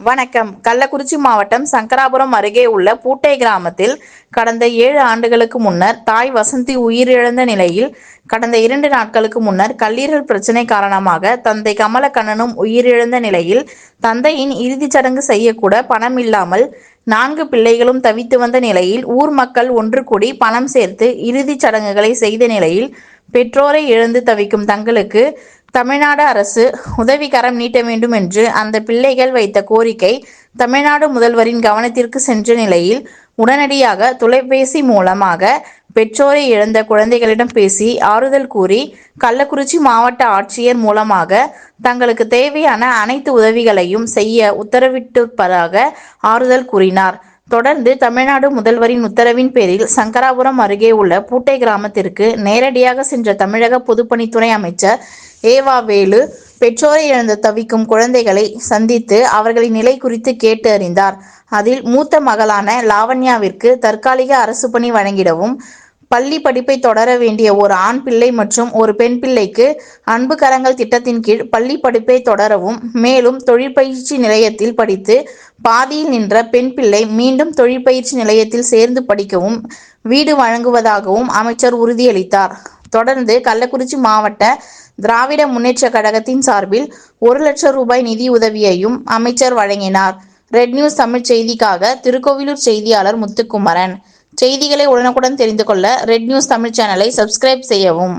வணக்கம். கள்ளக்குறிச்சி மாவட்டம் சங்கராபுரம் அருகே உள்ள பூட்டை கிராமத்தில் கடந்த ஏழு ஆண்டுகளுக்கு முன்னர் தாய் வசந்தி உயிரிழந்த நிலையில் கடந்த இரண்டு நாட்களுக்கு முன்னர் கல்லீரல் பிரச்சனை காரணமாக தந்தை கமலக்கண்ணனும் உயிரிழந்த நிலையில் தந்தையின் இறுதிச் சடங்கு செய்யக்கூட பணம் இல்லாமல் நான்கு பிள்ளைகளும் தவித்து வந்த நிலையில் ஊர் மக்கள் ஒன்று கூடி பணம் சேர்த்து இறுதிச் சடங்குகளை செய்த நிலையில் பெற்றோரை இழந்து தவிக்கும் தங்களுக்கு தமிழ்நாடு அரசு உதவிகரம் நீட்ட வேண்டும் என்று அந்த பிள்ளைகள் வைத்த கோரிக்கை தமிழ்நாடு முதல்வரின் கவனத்திற்கு சென்ற நிலையில் உடனடியாக தொலைபேசி மூலமாக பெற்றோரை இழந்த குழந்தைகளிடம் பேசி ஆறுதல் கூறி கள்ளக்குறிச்சி மாவட்ட ஆட்சியர் மூலமாக தங்களுக்கு தேவையான அனைத்து உதவிகளையும் செய்ய உத்தரவிட்டிருப்பதாக ஆறுதல் கூறினார். தொடர்ந்து தமிழ்நாடு முதல்வரின் உத்தரவின் பேரில் சங்கராபுரம் அருகே உள்ள பூட்டை கிராமத்திற்கு நேரடியாக சென்ற தமிழக பொதுப்பணித்துறை அமைச்சர் ஏவா வேலு பெற்றோரை இழந்து தவிக்கும் குழந்தைகளை சந்தித்து அவர்களின் நிலை குறித்து கேட்டு அறிந்தார். அதில் மூத்த மகளான லாவண்யாவிற்கு தற்காலிக அரசு பணி வழங்கிடவும் பள்ளி படிப்பை தொடர வேண்டிய ஒரு ஆண் பிள்ளை மற்றும் ஒரு பெண் பிள்ளைக்கு அன்பு கரங்கள் திட்டத்தின் கீழ் பள்ளி படிப்பை தொடரவும் மேலும் தொழிற்பயிற்சி நிலையத்தில் படித்து பாதியில் நின்ற பெண் பிள்ளை மீண்டும் தொழிற்பயிற்சி நிலையத்தில் சேர்ந்து படிக்கவும் வீடு வழங்குவதாகவும் அமைச்சர் உறுதியளித்தார். தொடர்ந்து கள்ளக்குறிச்சி மாவட்ட திராவிட முன்னேற்ற கழகத்தின் சார்பில் ஒரு லட்சம் ரூபாய் நிதி உதவியையும் அமைச்சர் வழங்கினார். ரெட் நியூஸ் தமிழ் செய்திக்காக திருக்கோவிலூர் செய்தியாளர் முத்துக்குமரன். செய்திகளை உடனுக்குடன் தெரிந்து கொள்ள ரெட் நியூஸ் தமிழ் சேனலை சப்ஸ்கிரைப் செய்யவும்.